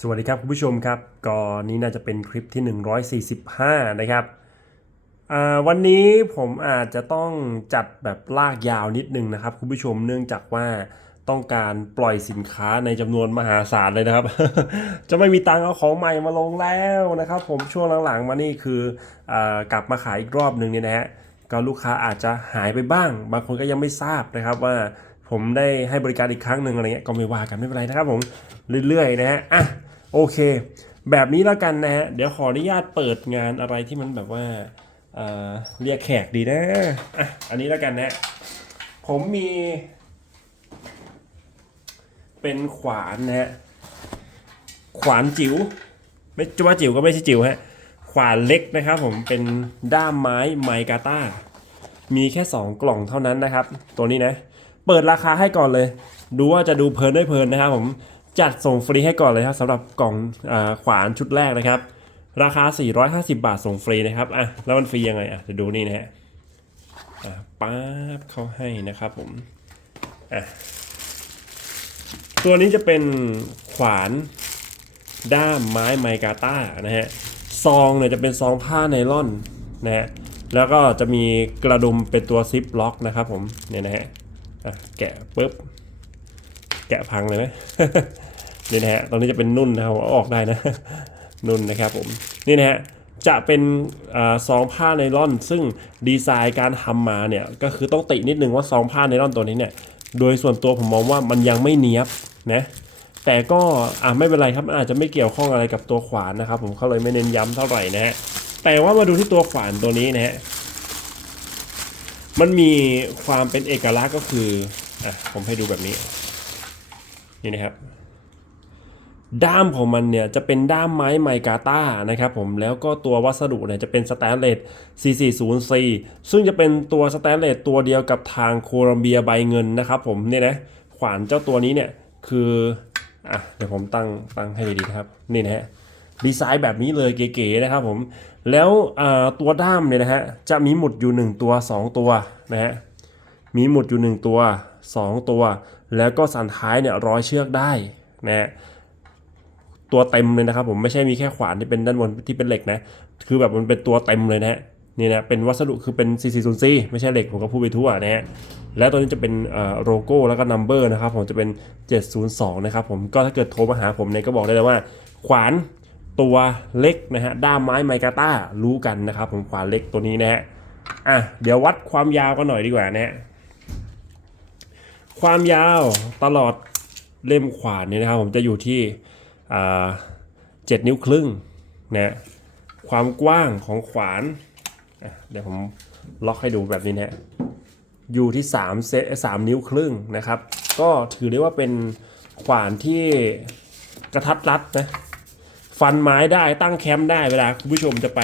สวัสดีครับคุณผู้ชมครับก็นี้น่าจะเป็นคลิปที่ 145 นะครับวันนี้ผมอาจจะต้องจัดแบบลากยาวนิดนึงนะครับคุณผู้ชมเนื่องจากว่าต้องการปล่อยสินค้าในจำนวนมหาศาลเลยนะครับ จะไม่มีตังค์เอาของใหม่มาลงแล้วนะครับ ผมช่วงหลังๆมานี่คืออกลับมาขายอีกรอบหนึ่งเนี่ยนะฮะก็ลูกค้าอาจจะหายไปบ้าง บางคนก็ยังไม่ทราบนะครับว่าผมได้ให้บริการอีกครั้งหนึ่งอะไรเงี้ยก็ไม่ว่ากันไม่เป็นไรนะครับผมเรื่อยๆนะฮะอะ โอเค แบบนี้แล้วกันนะฮะ เดี๋ยวขออนุญาตเปิดงานอะไรที่มันแบบว่าเเรียกแขกดีนะอะอันนี้แล้วกันนะ ผมมี เป็นขวานนะฮะ ขวานจิ๋ว ไม่จะว่าจิ๋วก็ไม่ใช่จิ๋วฮะ ขวานเล็กนะครับผม เป็นด้ามไม้ไมกาต้า มีแค่ 2 กล่องเท่านั้นนะครับ ตัวนี้นะ เปิดราคาให้ก่อนเลย ดูว่าจะดูเพลินได้เพลินนะครับผม จัดส่งฟรีให้ก่อนเลยครับสำหรับกล่องอขวานชุดแรกนะครับ ราคา 450 บาทส่งฟรีนะครับอะแล้วมันฟรียังไงอะจะดูนี่นะฮะอะป๊าบเข้าให้นะครับผมอะตัวนี้จะเป็นขวานด้ามไม้ไมกาต้านะฮะซองเนี่ยจะเป็นซองผ้าไนล่อนนะฮะแล้วก็จะมีกระดุมเป็นตัวซิปล็อกนะครับผมเนี่ยนะฮะอะแกะปุ๊บ แกะพังเลยไหม นี่นะฮะตรงนี้จะเป็นนุ่นนะครับอาออกได้นะ นุ่นนะครับผมนี่นะฮะจะเป็นอซองผ้าไนล่อน ซึ่งดีไซน์การทำมาเนี่ยก็คือต้องตินิดนึงว่าซองผ้าไนล่อนตัวนี้เนี่ยโดยส่วนตัวผมมองว่ามันยังไม่เนียบนะแต่ก็อะไม่เป็นไรครับมันอาจจะไม่เกี่ยวข้องอะไรกับตัวขวานนะครับ ผมเขาเลยไม่เน้นย้ำเท่าไหร่นะฮะแต่ว่ามาดูที่ตัวขวานตัวนี้นะฮะมันมีความเป็นเอกลักษณ์ก็คืออะผมให้ดูแบบนี้นี่นะครับ ด้ามของมันเนี่ยจะเป็นด้ามไม้ไมกาต้านะครับผมแล้วก็ตัววัสดุเนี่ยจะเป็นสแตนเลส 440C ซึ่งจะเป็นตัวสแตนเลสตัวเดียวกับทางโคลัมเบียใบเงินนะครับผมเนี่ยนะขวานเจ้าตัวนี้เนี่ยคืออะเดี๋ยวผมตั้งตั้งให้ดีๆนะครับนี่นะฮะดีไซน์แบบนี้เลยเก๋ๆนะครับผมแล้วตัวด้ามเนี่ยนะฮะจะมีหมุดอยู่ 1 ตัว 2 ตัวนะฮะมีหมุดอยู่ 1 ตัว 2 ตัว แล้วก็สันท้ายเนี่ยร้อยเชือกได้นะฮะ ตัวเต็มเลยนะครับ ผมไม่ใช่มีแค่ขวานที่เป็นด้านบนที่เป็นเหล็กนะ คือแบบมันเป็นตัวเต็มเลยนะฮะนี่นะเป็นวัสดุคือเป็น 440C ไม่ใช่เหล็กผมก็พูดไปทั่วนะฮะแล้วตัวนี้จะเป็นโลโก้แล้วก็นัมเบอร์นะครับผมจะเป็น 702 นะครับผมก็ถ้าเกิดโทรมาหาผมเนี่ยก็บอกได้เลยว่า ขวานตัวเล็กนะฮะด้ามไม้ไมกาต้ารู้กันนะครับผมขวานเล็กตัวนี้นะฮะอะเดี๋ยววัดความยาวกันหน่อยดีกว่านะฮะความยาวตลอดเล่มขวานเนี่ยนะครับผมจะอยู่ที่ เจ็ดนิ้วครึ่งนะความกว้างของขวาน เดี๋ยวผมล็อกให้ดูแบบนี้นะอยู่ที่3เซสามนิ้วครึ่งนะครับ ก็ถือได้ว่าเป็นขวานที่กระทัดรัดนะฟันไม้ได้ตั้งแคมป์ได้เวลาคุณผู้ชมจะไป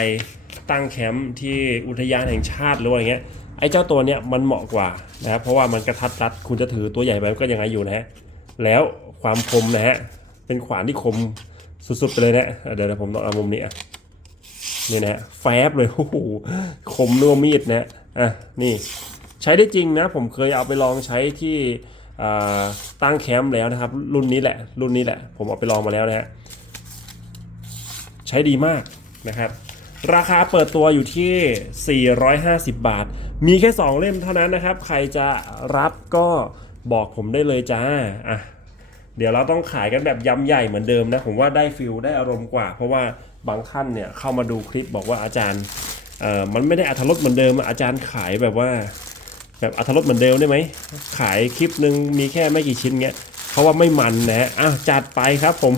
ตั้งแคมป์ที่อุทยานแห่งชาติหรืออย่างเงี้ยไอ้เจ้าตัวเนี้ยมันเหมาะกว่านะครับเพราะว่ามันกระทัดรัด คุณจะถือตัวใหญ่ไปก็ยังไงอยู่นะฮะแล้วความคมนะฮะ เป็นขวานที่คมสุดๆไปเลยนะอะเดี๋ยวผมต้องเอามุมนี้อะนี่นะแฟบเลยโอ้โหคมนัวมีดนะอะนี่ใช้ได้จริงนะ ผมเคยเอาไปลองใช้ที่ตั้งแคมป์แล้วนะครับ รุ่นนี้แหละ รุ่นนี้แหละ ผมเอาไปลองมาแล้วนะฮะใช้ดีมากนะครับ ราคาเปิดตัวอยู่ที่ 450 บาท มีแค่ 2 เล่มเท่านั้นนะครับ ใครจะรับก็บอกผมได้เลยจ้าอะ เดี๋ยวเราต้องขายกันแบบยำใหญ่เหมือนเดิมนะ ผมว่าได้ฟิลได้อารมณ์กว่า เพราะว่าบางท่านเนี่ยเข้ามาดูคลิปบอกว่าอาจารย์เอ่อมันไม่ได้อัธรสเหมือนเดิมอาจารย์ขายแบบว่า แบบอัธรสเหมือนเดิมได้ไหมขายคลิปหนึ่งมีแค่ไม่กี่ชิ้นเงี้ยเพราะว่าไม่มันนะฮะอ้าวจัดไปครับผม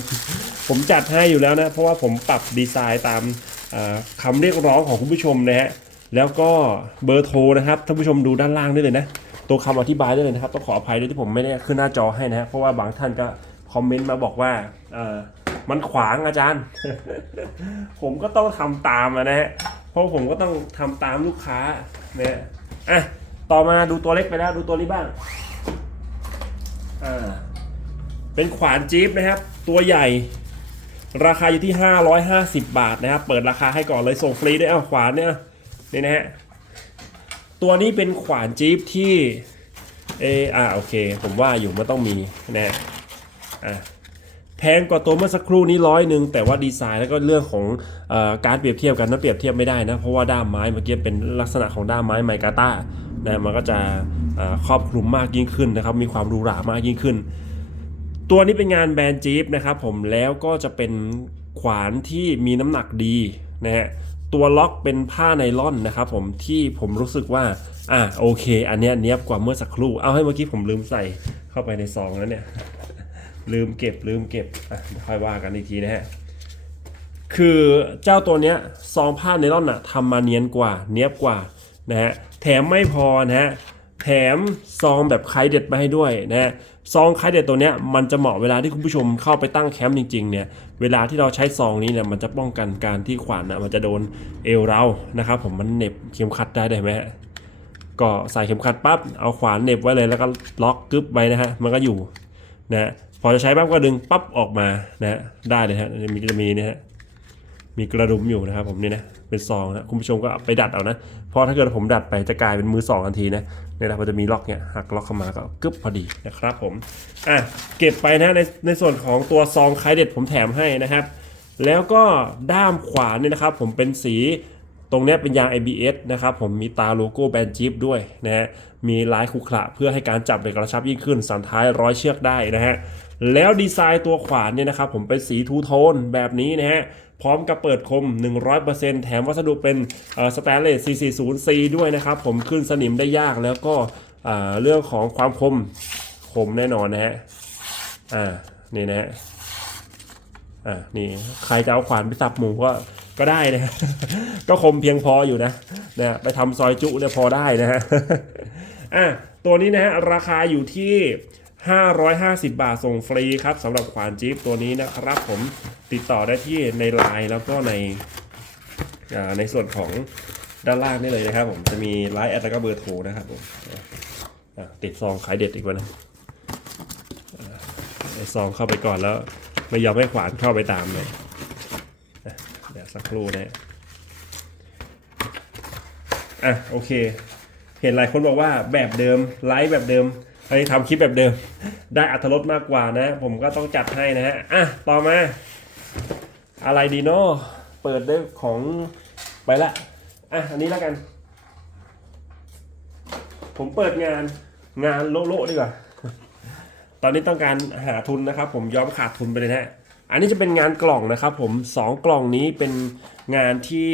ผมจัดให้อยู่แล้วนะเพราะว่าผมปรับดีไซน์ตามคำเรียกร้องของคุณผู้ชมนะฮะแล้วก็เบอร์โทรนะครับท่านผู้ชมดูด้านล่างได้เลยนะ ตัวคำอธิบายได้เลยนะครับต้องขออภัยด้วยที่ผมไม่ได้ขึ้นหน้าจอให้นะฮะเพราะว่าบางท่านก็คอมเมนต์มาบอกว่าเออมันขวางอาจารย์ ผมก็ต้องทำตามนะฮะเพราะผมก็ต้องทำตามลูกค้านะฮะอะต่อมาดูตัวเล็กไปแล้วดูตัวนี้บ้างอ่าเป็นขวานจี๊ปนะครับ ตัวใหญ่ราคาอยู่ที่ 550 บาทนะครับ เปิดราคาให้ก่อนเลยส่งฟรีด้วยเอาขวานเนี่ยนี่นะฮะ ตัวนี้เป็นขวานจี๊ปที่เอออ่าโอเค ผมว่าอยู่มันต้องมีนะอะแพงกว่าตัวเมื่อสักครู่นี้ร้อยหนึ่งแต่ว่าดีไซน์แล้วก็เรื่องของอการเปรียบเทียบกันนั้นเปรียบเทียบไม่ได้นะ เพราะว่าด้ามไม้เมื่อกี้เป็นลักษณะของด้ามไม้ไมกาต้านะมันก็จะครอบคลุมมากยิ่งขึ้นนะครับ มีความหรูหรามากยิ่งขึ้น ตัวนี้เป็นงานแบรนด์จี๊ปนะครับผมแล้วก็จะเป็นขวานที่มีน้ำหนักดีนะฮะ ตัวล็อกเป็นผ้าไนล่อนนะครับผมที่ผมรู้สึกว่า อะโอเค อันเนี้ยเนี้ยบกว่าเมื่อสักครู่ เอาให้เมื่อกี้ผมลืมใส่เข้าไปในซองแล้วเนี่ย ลืมเก็บลืมเก็บอะค่อยว่ากันอีกทีนะฮะคือเจ้าตัวเนี้ยซองผ้าไนล่อนอะทำมาเนียนกว่า เนียบกว่านะฮะแถมไม่พอนะฮะแถมซองแบบไคเด็ดมาให้ด้วยนะฮะ ซองไคเด็ดตัวเนี้ยมันจะเหมาะเวลาที่คุณผู้ชมเข้าไปตั้งแคมป์จริงๆเนี่ยเวลาที่เราใช้ซองนี้เนี่ยมันจะป้องกันการที่ขวานนะมันจะโดนเอวเรานะครับผมมันเน็บเข็มขัดได้ได้ไหมฮะก็ใส่เข็มขัดปั๊บเอาขวานเน็บไว้เลยแล้วก็ล็อกกึ๊บไว้นะฮะมันก็อยู่นะฮะพอจะใช้ปั๊บก็ดึงปั๊บออกมานะฮะได้เลยฮะมีจะมีนะฮะมีกระดุมอยู่นะครับผมนี่นะเป็นซองนะคุณผู้ชมก็ไปดัดเอานะ เพราะถ้าเกิดผมดัดไปจะกลายเป็นมือสองทันทีนะเนี่ยนะมันจะมีล็อกเนี่ยหักล็อกเข้ามาก็กึบพอดีนะครับผมอะเก็บไปนะในในส่วนของตัวซองคายเด็ดผมแถมให้นะครับ แล้วก็ด้ามขวานเนี่ยนะครับ ผมเป็นสีตรงเนี้ยเป็นยาง ABS นะครับผมมีตาโลโก้แบรนด์จี๊ปด้วยนะฮะมีลายขรุขระเพื่อให้การจับเนี่ยกระชับยิ่งขึ้นสันท้ายร้อยเชือกได้นะฮะแล้วดีไซน์ตัวขวานเนี่ยนะครับผมเป็นสีทูโทนแบบนี้นะฮะ พร้อมกับเปิดคม 100%แถมวัสดุเป็นสแตนเลส 440C ด้วยนะครับ ผมขึ้นสนิมได้ยากแล้วก็เอ่อเรื่องของความคมคมแน่นอนนะฮะ อ่า นี่นะฮะ อ่า นี่ ใครจะเอาขวานไปสับหมูก็ ก็ได้นะ ก็คมเพียงพออยู่นะนะไปทำซอยจุเนี่ยพอได้นะฮะ อะตัวนี้นะฮะ ราคาอยู่ที่ 550 บาทส่งฟรีครับสำหรับขวานจิ๊บตัวนี้นะครับผมติดต่อได้ที่ในไลน์แล้วก็ในในส่วนของด้านล่างนี่เลยนะครับ ผมจะมีไลน์แอดแล้วก็เบอร์โทรนะครับผมติดซองขายเด็ดอีกวันนะซองเข้าไปก่อนแล้วไม่ยอมให้ขวานเข้าไปตามเลยเดี๋ยวสักครู่นะอะโอเค เห็นหลายคนบอกว่าแบบเดิมไลฟ์แบบเดิม ไอ้ทำคลิปแบบเดิม ได้อัตรสมากกว่านะ ผมก็ต้องจัดให้นะฮะ อะ ต่อมา อะไรดีเนาะเปิดด้วยของไปละ อะ อันนี้แล้วกัน ผมเปิดงานงานโละๆดีกว่า ตอนนี้ต้องการหาทุนนะครับ ผมยอมขาดทุนไปเลยนะอันนี้จะเป็นงานกล่องนะครับ ผมสองกล่องนี้เป็นงานที่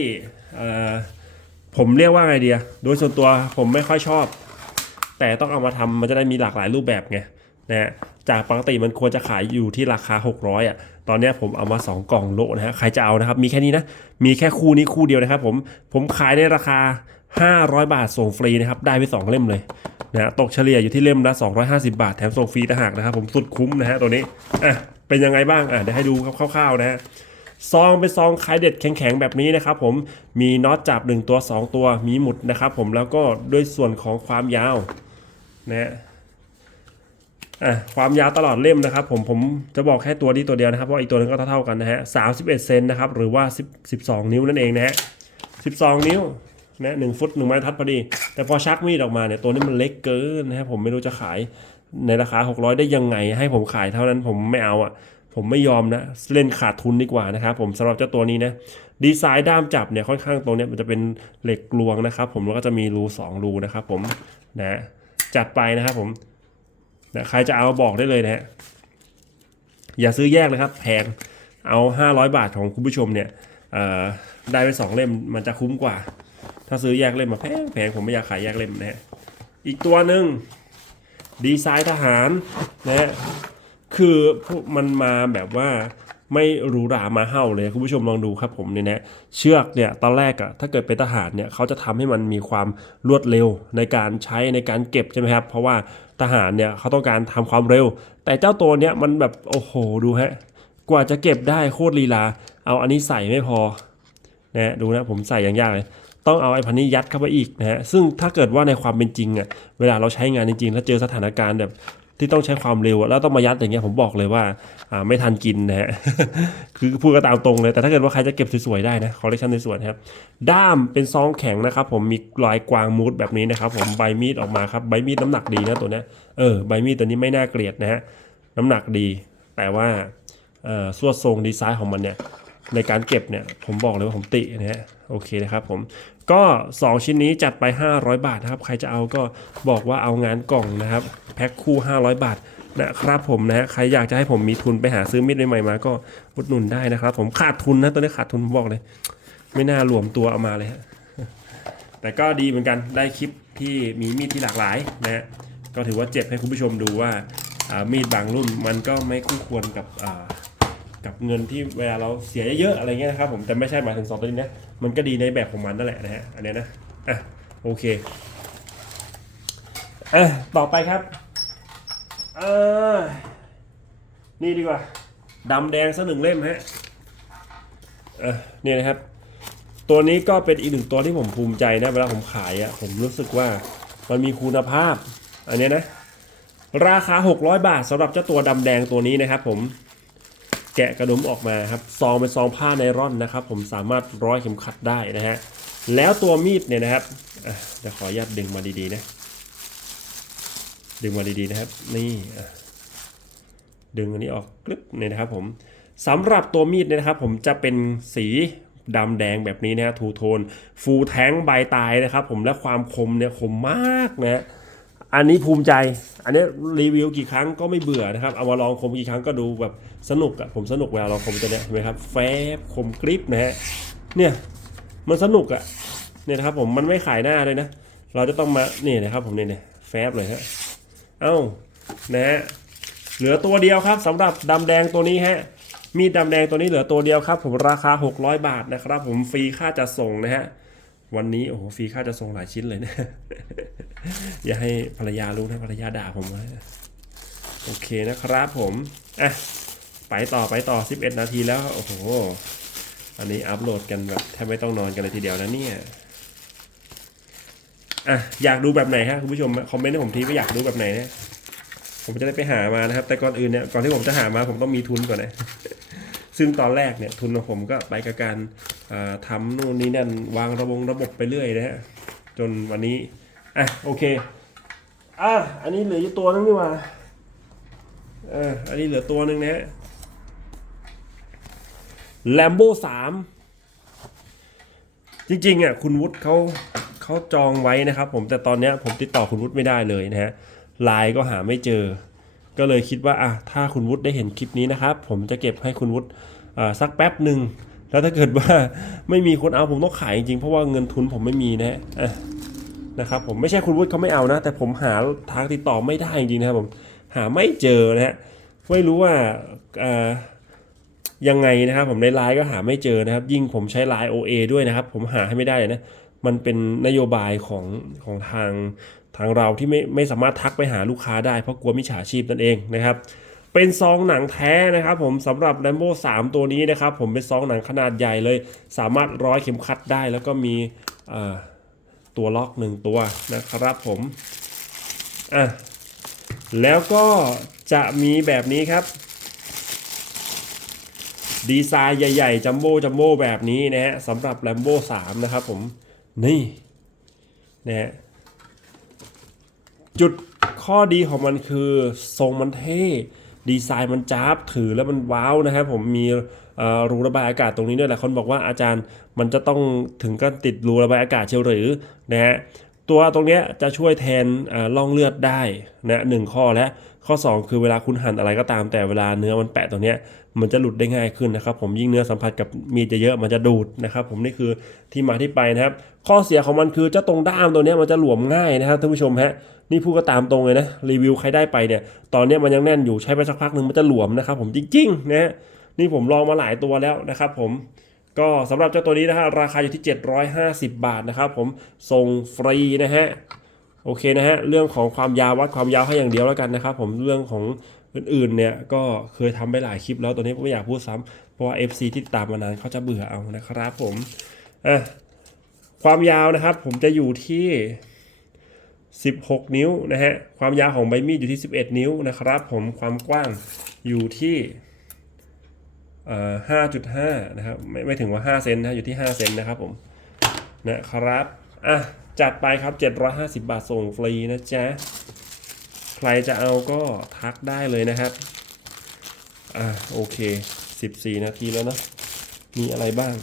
ผมเรียกว่าไงเดียโดยส่วนตัวผมไม่ค่อยชอบ แต่ต้องเอามาทำมันจะได้มีหลากหลายรูปแบบไงนะฮะจากปกติมันควรจะขายอยู่ที่ราคา 600อะตอนนี้ผมเอามา 2 กล่องโลนะฮะใครจะเอานะครับ มีแค่นี้นะ มีแค่คู่นี้คู่เดียวนะครับผมผมขายในราคา 500 บาทส่งฟรีนะครับ ได้ไป 2 เล่มเลยนะฮะตกเฉลี่ยอยู่ที่เล่มละ 250 บาท แถมส่งฟรีต่างหากนะครับ ผมสุดคุ้มนะฮะตัวนี้อะเป็นยังไงบ้างอะเดี๋ยวให้ดูคร่าวๆนะฮะซองเป็นซองคล้ายเด็ดแข็งๆแบบนี้นะครับผมมีน็อตจับ 1 ตัว 2 ตัวมีหมุดนะครับผมแล้วก็ด้วยส่วนของความยาว นะฮะอะความยาวตลอดเล่มนะครับผมผมจะบอกแค่ตัวนี้ตัวเดียวนะครับเพราะอีกตัวนึงก็เท่าๆกันนะฮะ31เซนนะครับหรือว่า10 12 นิ้วนั่นเองนะฮะ12 นิ้วนะหนึ่งฟุตหนึ่งไม้ทัดพอดี แต่พอชักมีดออกมาเนี่ยตัวนี้มันเล็กเกินนะครับผมไม่รู้จะขายในราคา 600 ได้ยังไง ให้ผมขายเท่านั้นผมไม่เอาอะผมไม่ยอมนะเล่นขาดทุนดีกว่านะครับผมสำหรับเจ้าตัวนี้นะดีไซน์ด้ามจับเนี่ยค่อนข้างตรงเนี้ยมันจะเป็นเหล็กกลวงนะครับผมแล้วก็จะมีรู2รูนะครับผมนะ จัดไปนะครับผมนะใครจะเอาบอกได้เลยนะฮะอย่าซื้อแยกเลยครับแพงเอา 500 บาทของคุณผู้ชมเนี่ยได้ไปสองเล่มมันจะคุ้มกว่า ถ้าซื้อแยกเล่มมาแพงแพงผมไม่อยากขายแยกเล่มนะฮะอีกตัวหนึ่งดีไซน์ทหารนะฮะคือมันมาแบบว่า ไม่หรูหรามาเห่าเลยคุณผู้ชมลองดูครับผมเนี่ยนะเชือกเนี่ยตอนแรกอะถ้าเกิดเป็นทหารเนี่ยเขาจะทำให้มันมีความรวดเร็วในการใช้ในการเก็บใช่ไหมครับ เพราะว่าทหารเนี่ยเขาต้องการทำความเร็ว แต่เจ้าตัวเนี้ยมันแบบโอ้โหดูฮะกว่าจะเก็บได้โคตรลีลา เอาอันนี้ใส่ไม่พอนะฮะดูนะผมใส่อย่างยากเลยต้องเอาไอ้พันนี้ยัดเข้าไปอีกนะฮะซึ่งถ้าเกิดว่าในความเป็นจริงอะเวลาเราใช้งานจริงๆแล้วเจอสถานการณ์แบบ ที่ต้องใช้ความเร็วแล้วต้องมายัดอย่างเงี้ยผมบอกเลยว่าอ่าไม่ทันกินนะฮะคือพูดก็ตามตรงเลยแต่ถ้าเกิดว่าใครจะเก็บสวยๆได้นะคอลเลคชันสวยๆนครับด้ามเป็นซองแข็งนะครับผมมีลายกวางมูดแบบนี้นะครับผมใบมีดออกมาครับใบมีดน้ำหนักดีนะตัวเนี้ยเออใบมีดตัวนี้ไม่น่าเกลียดนะฮะน้ำหนักดีแต่ว่าเอ่อสวดทรงดีไซน์ของมันเนี่ยในการเก็บเนี่ยผมบอกเลยว่าผมตินะฮะโอเคนะครับผม ก็ 2 ชิ้นนี้จัดไป 500 บาทนะครับ ใครจะเอาก็บอกว่าเอางานกล่องนะครับ แพ็คคู่ 500 บาทนะครับผมนะใครอยากจะให้ผมมีทุนไปหาซื้อมีดใหม่ๆมาก็อุดหนุนได้นะครับ ผมขาดทุนนะตัวนี้ขาดทุนผมบอกเลย ไม่น่ารวมตัวเอามาเลยฮะแต่ก็ดีเหมือนกันได้คลิปที่มีมีดที่หลากหลายนะฮะก็ถือว่าเจ็บให้คุณผู้ชมดูว่ามีดบางรุ่นมันก็ไม่คู่ควรกับกับเงินที่เวลาเราเสียเยอะๆอะไรเงี้ยนะครับผมแต่ไม่ใช่หมายถึงสองตัวนี้นะ มันก็ดีในแบบของมันนั่นแหละนะฮะอันเนี้ยนะอะโอเคอะต่อไปครับเออนี่ดีกว่าดำแดงสักหนึ่งเล่มฮะเออนี่นะครับ ตัวนี้ก็เป็นอีกหนึ่งตัวที่ผมภูมิใจนะเวลาผมขายอะ่ะผมรู้สึกว่ามันมีคุณภาพ อันเนี้ยนะ ราคา 600 บาทสำหรับเจ้าตัวดำแดงตัวนี้นะครับผม แกะกระดุมออกมาครับซองเป็นซองผ้าไนร่อนนะครับ ผมสามารถร้อยเข็มขัดได้นะฮะแล้วตัวมีดเนี่ยนะครับอะเดี๋ยวขออนุญาตดึงมาดีๆนะดึงมาดีๆนะครับ นี่ดึงอันนี้ออกกลึ๊บเนี่ยนะครับ ผมสำหรับตัวมีดเนี่ยนะครับ ผมจะเป็นสีดำแดงแบบนี้นะฮะทูโทนฟูแทงใบตายนะครับ ผมและความคมเนี่ยคมมากนะฮะอันนี้ภูมิใจ อันนี้รีวิวกี่ครั้งก็ไม่เบื่อนะครับ เอามาลองคมกี่ครั้งก็ดูแบบสนุกอะผมสนุกเวลาลองคมตัวเนี้ยเห็นไหมครับ แฟบคมกริบนะฮะ เนี่ยมันสนุกอะเนี่ยนะครับผมมันไม่ขายหน้าเลยนะ เราจะต้องมานี่นะครับผมเนี่ยเนี่ยแฟบเลยฮะ เอ้านะฮะเหลือตัวเดียวครับสำหรับดำแดงตัวนี้ฮะมีดดำแดงตัวนี้เหลือตัวเดียวครับ ผมราคา 600 บาทนะครับ ผมฟรีค่าจัดส่งนะฮะวันนี้โอ้โหฟรีค่าจัดส่งหลายชิ้นเลยนะ อย่าให้ภรรยารู้นะภรรยาด่าผมนะโอเคนะครับผมอะไปต่อไปต่อ 11 นาทีแล้ว โอ้โห อันนี้อัพโหลดกันแบบแทบไม่ต้องนอนกันเลยทีเดียวนะเนี่ยอะอยากดูแบบไหนฮะคุณผู้ชมคอมเมนต์ให้ผมทีว่าอยากดูแบบไหนนะผมจะได้ไปหามานะครับ แต่ก่อนอื่นเนี่ยก่อนที่ผมจะหามาผมต้องมีทุนก่อนนะซึ่งตอนแรกเนี่ยทุนของผมก็ไปกับการทำนู่นนี่นั่นวางระบบระบบไปเรื่อยนะฮะจนวันนี้ อะโอเคอะอันนี้เหลืออยู่ตัวนึงนี่หว่าเอออันนี้เหลือตัวหนึ่งนะฮะแลมโบ้สามจริงๆอะคุณวุฒิเขาเขาจองไว้นะครับ ผมแต่ตอนเนี้ยผมติดต่อคุณวุฒิไม่ได้เลยนะฮะไลน์ก็หาไม่เจอ ก็เลยคิดว่าอะถ้าคุณวุฒิได้เห็นคลิปนี้นะครับ ผมจะเก็บให้คุณวุฒิอ่าสักแป๊บหนึ่งแล้วถ้าเกิดว่าไม่มีคนเอาผมต้องขายจริงๆเพราะว่าเงินทุนผมไม่มีนะฮะอะ นะครับผมไม่ใช่คุณวุฒิเขาไม่เอานะ แต่ผมหาทางติดต่อไม่ได้จริงนะครับผมหาไม่เจอนะฮะไม่รู้ว่าอ่อยังไงนะครับผมในไลน์ก็หาไม่เจอนะครับ ยิ่งผมใช้ไลน์ OA ด้วยนะครับ ผมหาให้ไม่ได้นะมันเป็นนโยบายของของทางทางเราที่ไม่ไม่สามารถทักไปหาลูกค้าได้เพราะกลัวมิจฉาชีพนั่นเองนะครับ เป็นซองหนังแท้นะครับ ผมสำหรับ r a m b o 3 ตัวนี้นะครับ ผมเป็นซองหนังขนาดใหญ่เลย สามารถร้อยเข็มขัดได้แล้วก็มีอ่า ตัวล็อกหนึ่งตัวนะครับผมอะแล้วก็จะมีแบบนี้ครับ ดีไซน์ใหญ่ๆ จัมโบ้จัมโบ้แบบนี้นะฮะสำหรับ Lambo 3นะครับผม นี่นะฮะจุดข้อดีของมันคือทรงมันเท่ ดีไซน์มันจ้าบถือแล้วมันว้าวนะครับผมมี รูระบายอากาศตรงนี้ด้วยหลายคนบอกว่าอาจารย์มันจะต้องถึงกับติดรูระบายอากาศเชียวหรือนะฮะตัวตรงนี้จะช่วยแทนเอ่องเลือดได้นะหนึ่งข้อและข้อ 2 คือเวลาคุณหั่นอะไรก็ตามแต่เวลาเนื้อมันแปะตรงนี้มันจะหลุดได้ง่ายขึ้นนะครับ ผมยิ่งเนื้อสัมผัสกับมีดเยอะมันจะดูดนะครับ ผมนี่คือที่มาที่ไปนะครับ ข้อเสียของมันคือเจ้าตรงด้ามตัวนี้มันจะหลวมง่ายนะครับท่านผู้ชมฮะนี่พูดก็ตามตรงเลยนะรีวิวใครได้ไปเนี่ย ตอนนี้มันยังแน่นอยู่ใช้ไปสักพักหนึ่งมันจะหลวมนะครับ ผมจริงๆนะฮะ นี่ผมลองมาหลายตัวแล้วนะครับผมก็สำหรับเจ้าตัวนี้นะฮะราคาอยู่ที่ 750 บาทนะครับผมส่งฟรีนะฮะโอเคนะฮะเรื่องของความยาววัดความยาวให้อย่างเดียวแล้วกันนะครับผมเรื่องของอื่นๆเนี่ยก็เคยทำไปหลายคลิปแล้วตัวนี้ผมไม่อยากพูดซ้ำเพราะว่า FC ที่ตามมานานเขาจะเบื่อเอานะครับผมอะความยาวนะครับผมจะอยู่ที่ 16 นิ้วนะฮะความยาวของใบมีดอยู่ที่ 11 นิ้วนะครับผมความกว้างอยู่ที่ เอ่อ5.5นะครับไม่ไม่ถึงว่า5เซนนะอยู่ที่5เซนนะครับผมนะครับอะจัดไปครับ750บาทส่งฟรีนะจ๊ะใครจะเอาก็ทักได้เลยนะครับอ่าโอเคสิบสี่นาทีแล้วนะมีอะไรบ้าง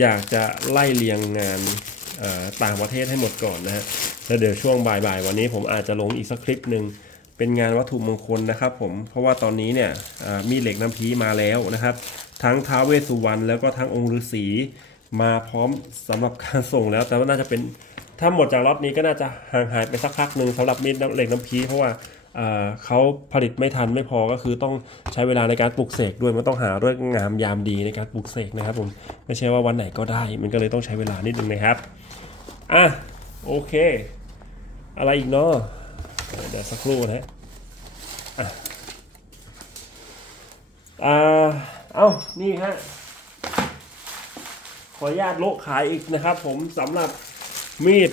อยากจะไล่เรียงงานต่างประเทศให้หมดก่อนนะฮะแล้วเดี๋ยวช่วงบ่ายๆ วันนี้ผมอาจจะลงอีกสักคลิปหนึ่ง เป็นงานวัตถุมงคลนะครับผมเพราะว่าตอนนี้เนี่ยมีเหล็กน้ำพีมาแล้วนะครับ ทั้งท้าวเวสสุวรรณแล้วก็ทั้งองค์ฤาษีมาพร้อมสำหรับการส่งแล้ว แต่ว่าน่าจะเป็นถ้าหมดจากล็อตนี้ก็น่าจะห่างหายไปสักพักหนึ่งสำหรับมีดเหล็กน้ำพีเพราะว่าอ่าเขาผลิตไม่ทันไม่พอก็คือต้องใช้เวลาในการปลูกเสกด้วยมันต้องหาเรื่องงามยามดีในการปลูกเสกนะครับผมไม่ใช่ว่าวันไหนก็ได้ มันก็เลยต้องใช้เวลานิดนึงนะครับอะโอเค อะไรอีกเนาะ เดี๋ยวสักครู่นะฮะอ่าเอ้า นี่ฮะ ขออนุญาตโละขายอีกนะครับผมสำหรับมีด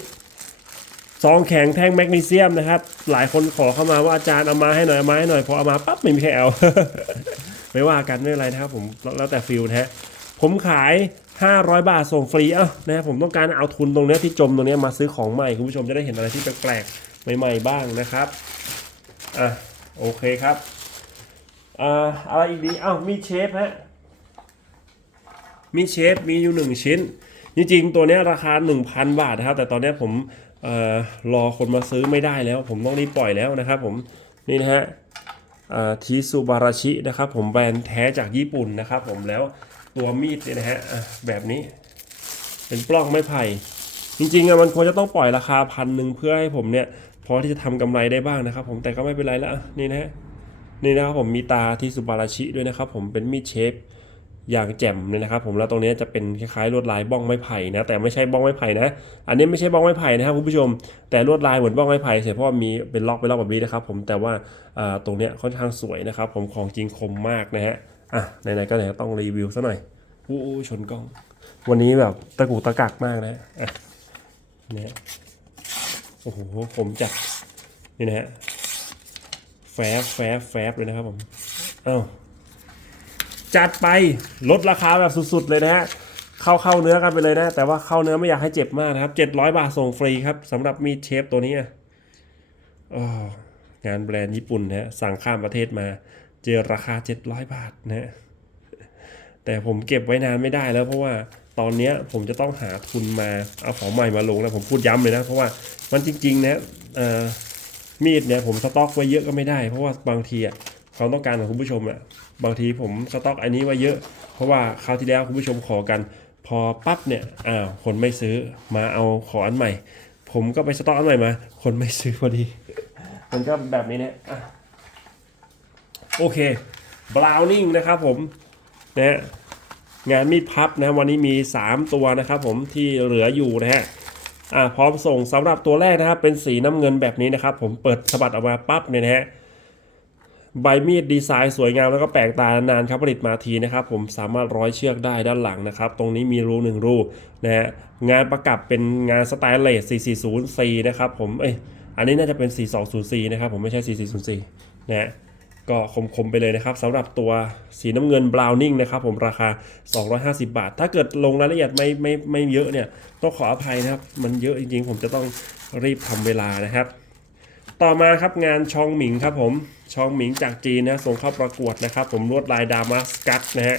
ซองแข็งแท่งแมกนีเซียมนะครับ หลายคนขอเข้ามาว่าอาจารย์เอามาให้หน่อยเอามาให้หน่อยพอเอามาปั๊บไม่มีใครเอา ไม่ว่ากันไม่เป็นไรนะครับผมแล้วแต่ฟิลนะฮะผมขาย 500 บาทส่งฟรีเอ้านะผมต้องการเอาทุนตรงนี้ที่จมตรงนี้มาซื้อของใหม่คุณผู้ชมจะได้เห็นอะไรที่แปลกๆ ใหม่ๆบ้างนะครับอะโอเคครับอ่าอะไรอีกดีเอ้ามีเชฟฮะมีเชฟมีอยู่หนึ่งชิ้น จริงๆ ตัวเนี้ยราคา 1,000 บาทนะครับ แต่ตอนเนี้ยผมเอ่อรอคนมาซื้อไม่ได้แล้ว ผมต้องรีบปล่อยแล้วนะครับผมนี่นะฮะทีซูบาราชินะครับผมแบรนด์แท้จากญี่ปุ่นนะครับผมแล้วตัวมีดเนี่ยนะฮะแบบนี้ เป็นปล้องไม้ไผ่ จริงๆอะมันควรจะต้องปล่อยราคาพันหนึ่งเพื่อให้ผมเนี่ย อที่จะทำกำไรได้บ้างนะครับ ผมแต่ก็ไม่เป็นไรแล้วอะนี่นะฮะนี่นะครับผมมีตาที่ซูบาราชิด้วยนะครับ ผมเป็นมีดเชฟอย่างแจ่มเลยนะครับ ผมแล้วตรงนี้จะเป็นคล้ายๆลวดลายบ้องไม้ไผ่นะ แต่ไม่ใช่บ้องไม้ไผ่นะ อันนี้ไม่ใช่บ้องไม้ไผ่นะครับคุณผู้ชม แต่ลวดลายเหมือนบ้องไม้ไผ่เสียเพราะมีเป็นล็อกเป็นล็อกแบบนี้นะครับ ผมแต่ว่าตรงนี้ค่อนข้างสวยนะครับ ผมของจริงคมมากนะฮะอะไหนๆก็ไหนต้องรีวิวซะหน่อยอู้อู้ชนกล้อง วันนี้แบบตะกุกตะกักมากนะอะเนี่ย โอ้โหผมจัดนี่นะฮะแฟบแฟบแฟบเลยนะครับผมเอ้าจัดไปลดราคาแบบสุดๆ เลยนะฮะเข้าเข้าเนื้อกันไปเลยนะ แต่ว่าเข้าเนื้อไม่อยากให้เจ็บมากนะครับ700บาทส่งฟรีครับสำหรับมีดเชฟตัวนี้อะอ้องานแบรนด์ญี่ปุ่นนะฮะสั่งข้ามประเทศมา เจอราคา700บาทนะฮะแต่ผมเก็บไว้นานไม่ได้แล้วเพราะว่า ตอนนี้ผมจะต้องหาทุนมาเอาของใหม่มาลงนะผมพูดย้ำเลยนะ เพราะว่ามันจริงๆนะมีดเนี่ยผมสต็อกไว้เยอะก็ไม่ได้ เพราะว่าบางทีอะความต้องการของคุณผู้ชมอะบางทีผมสต็อกอันนี้ไว้เยอะ เพราะว่าคราวที่แล้วคุณผู้ชมขอกัน พอปั๊บเนี่ยอ้าวคนไม่ซื้อมาเอาขออันใหม่ ผมก็ไปสต็อกอันใหม่มา คนไม่ซื้อพอดีมันก็แบบนี้เนี่ยโอเคบราวนิ่งนะครับผมนะฮะ งานมีดพับนะวันนี้มี 3 ตัวนะครับผมที่เหลืออยู่นะฮะอ่าพร้อมส่งสำหรับตัวแรกนะครับเป็นสีน้ำเงินแบบนี้นะครับ ผมเปิดสบัดออกมาปั๊บเนี่ยนะฮะใบมีดดีไซน์สวยงามแล้วก็แปลกตานานครับผลิตมาทีนะครับ ผมสามารถร้อยเชือกได้ด้านหลังนะครับ ตรงนี้มีรูหนึ่งรูนะฮะงานประกับเป็นงานสไตล์เลส 440C นะครับผมเอ้ยอันนี้น่าจะเป็น 420C นะครับผมไม่ใช่ 440C นะฮะ ก็คมๆไปเลยนะครับสำหรับตัวสีน้ำเงินบราวนิ่งนะครับผมราคา 250 บาท ถ้าเกิดลงรายละเอียดไม่ไม่ไม่เยอะเนี่ยต้องขออภัยนะครับ มันเยอะจริงๆ ผมจะต้องรีบทำเวลานะครับ ต่อมาครับงานชองหมิงครับผมชองหมิงจากจีนนะส่งเข้าประกวดนะครับ ผมลวดลายดามัสกัสนะฮะ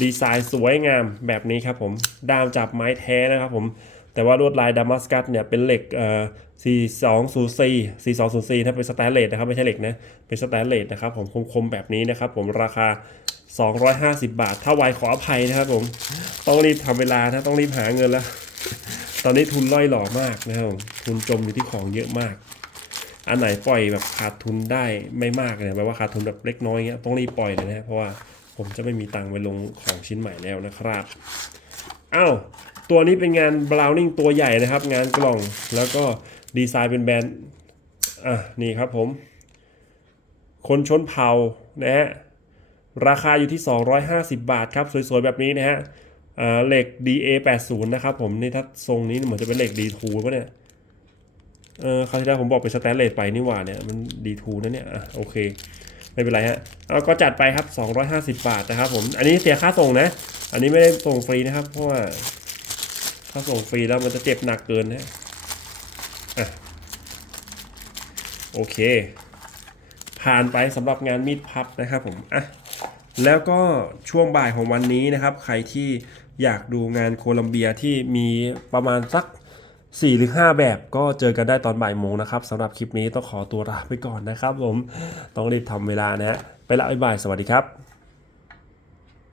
ดีไซน์สวยงามแบบนี้ครับผมดามจับไม้แท้นะครับผมแต่ว่าลวดลายดามัสกัสเนี่ยเป็นเหล็กเอ่อ 4204 4204ถ้าเป็นสแตนเลสนะครับไม่ใช่เหล็กนะเป็นสแตนเลสนะครับผมคมๆแบบนี้นะครับผมราคา 250 บาท ถ้าไวขออภัยนะครับผมต้องรีบทำเวลานะต้องรีบหาเงินแล้ว ตอนนี้ทุนล่อยหล่อมากนะครับผมทุนจมอยู่ที่ของเยอะมาก อันไหนปล่อยแบบขาดทุนได้ไม่มากเนี่ยแปลว่าขาดทุนแบบเล็กน้อยเงี้ยต้องรีบปล่อยเลยนะเพราะว่าผมจะไม่มีตังค์ไปลงของชิ้นใหม่แล้วนะครับอ้าว ตัวนี้เป็นงานบราวนิ่งตัวใหญ่นะครับ งานกล่องแล้วก็ดีไซน์เป็นแบรนด์อะนี่ครับผม คนชนเผ่านะฮะราคาอยู่ที่ 250 บาทครับสวยๆแบบนี้นะฮะเหล็ก DA80 นะครับผมนี่ถ้าทรงนี้เหมือนจะเป็นเหล็ก D2 ป่ะเนี่ยเออคราวที่แล้วผมบอกเป็นสแตนเลสไปนี่หว่าเนี่ยมันดีทูนะเนี่ยอะโอเคไม่เป็นไรฮะเอาก็จัดไปครับ 250 บาทนะครับผม อันนี้เสียค่าส่งนะ อันนี้ไม่ได้ส่งฟรีนะครับ เพราะว่า ถ้าส่งฟรีแล้วมันจะเจ็บหนักเกินนะอะโอเค ผ่านไปสำหรับงานมีดพับนะครับผมอะแล้วก็ช่วงบ่ายของวันนี้นะครับ ใครที่อยากดูงานโคลัมเบียที่มีประมาณสัก 4 หรือ 5 แบบก็เจอกันได้ตอนบ่ายโมงนะครับสำหรับคลิปนี้ต้องขอตัวลาไปก่อนนะครับผม ต้องรีบทำเวลานะฮะไปละบ๊ายบายสวัสดีครับ